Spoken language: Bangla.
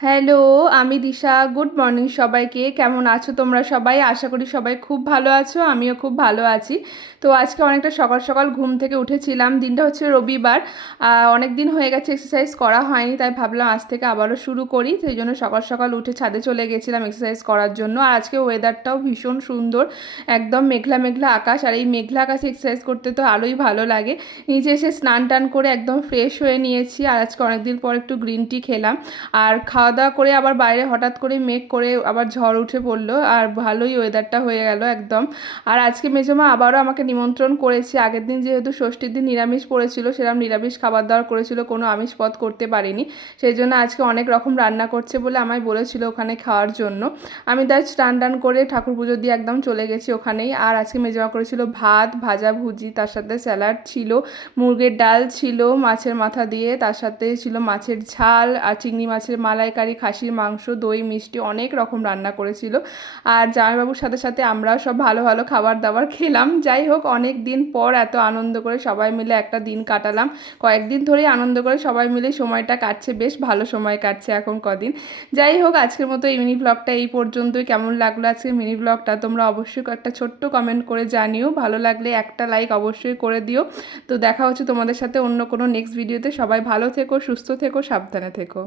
হ্যালো, আমি দিশা। গুড মর্নিং সবাইকে। কেমন আছো তোমরা সবাই? আশা করি সবাই খুব ভালো আছো। আমিও খুব ভালো আছি। তো আজকে অনেকটা সকাল সকাল ঘুম থেকে উঠেছিলাম। দিনটা হচ্ছে রবিবার। অনেক দিন হয়ে গেছে এক্সারসাইজ করা হয়নি, তাই ভাবলাম আজ থেকে আবারও শুরু করি। সেই জন্য সকাল সকাল উঠে ছাদে চলে গেছিলাম এক্সারসাইজ করার জন্য। আর আজকে ওয়েদারটাও ভীষণ সুন্দর, একদম মেঘলা মেঘলা আকাশ। আর এই মেঘলা আকাশে এক্সারসাইজ করতে তো আরোই ভালো লাগে। নিচে এসে স্নান টান করে একদম ফ্রেশ হয়ে নিয়েছি। আর আজকে অনেকদিন পর একটু গ্রিন টি খেলাম। আর খাওয়া দাওয়া করে আবার বাইরে হঠাৎ করে মেঘ করে আবার ঝড় উঠে পড়লো, আর ভালোই ওয়েদারটা হয়ে গেল একদম। আর আজকে মেজমা আবারও আমাকে নিমন্ত্রণ করেছে। আগের দিন যেহেতু ষষ্ঠীর দিন নিরামিষ পড়েছিল, সেরকম নিরামিষ খাবার দাবার করেছিল, কোনো আমিষ পদ করতে পারিনি। সেই জন্য আজকে অনেক রকম রান্না করছে বলে আমায় বলেছিল ওখানে খাওয়ার জন্য। আমি তাই স্নান টান করে ঠাকুর পুজো দিয়ে একদম চলে গেছি ওখানেই। আর আজকে মেজমা করেছিল ভাত, ভাজা ভুজি, তার সাথে স্যালাড ছিল, মুরগের ডাল ছিল মাছের মাথা দিয়ে, তার সাথে ছিল মাছের ঝাল আর চিংড়ি মাছের মালাইকারি, খাসির মাংস, দই, মিষ্টি, অনেক রকম রান্না করেছিল। আর জামাইবাবুর সাথে সাথে আমরাও সব ভালো ভালো খাবার দাবার খেলাম। যাই হোক, অনেক দিন পর এত আনন্দ করে সবাই মিলে একটা দিন কাটালাম। কয়েকদিন ধরেই আনন্দ করে সবাই মিলে সময়টা কাটছে, বেশ ভালো সময় কাটছে এখন কদিন। যাই হোক, আজকের মতো এই মিনি ব্লগটা এই পর্যন্তই। কেমন লাগলো আজকের মিনি ব্লগটা তোমরা অবশ্যই একটা ছোট্ট কমেন্ট করে জানিও। ভালো লাগলে একটা লাইক অবশ্যই করে দিও। তো দেখা হচ্ছে তোমাদের সাথে অন্য কোনো নেক্সট ভিডিওতে। সবাই ভালো থেকো, সুস্থ থেকো, সাবধানে থেকো।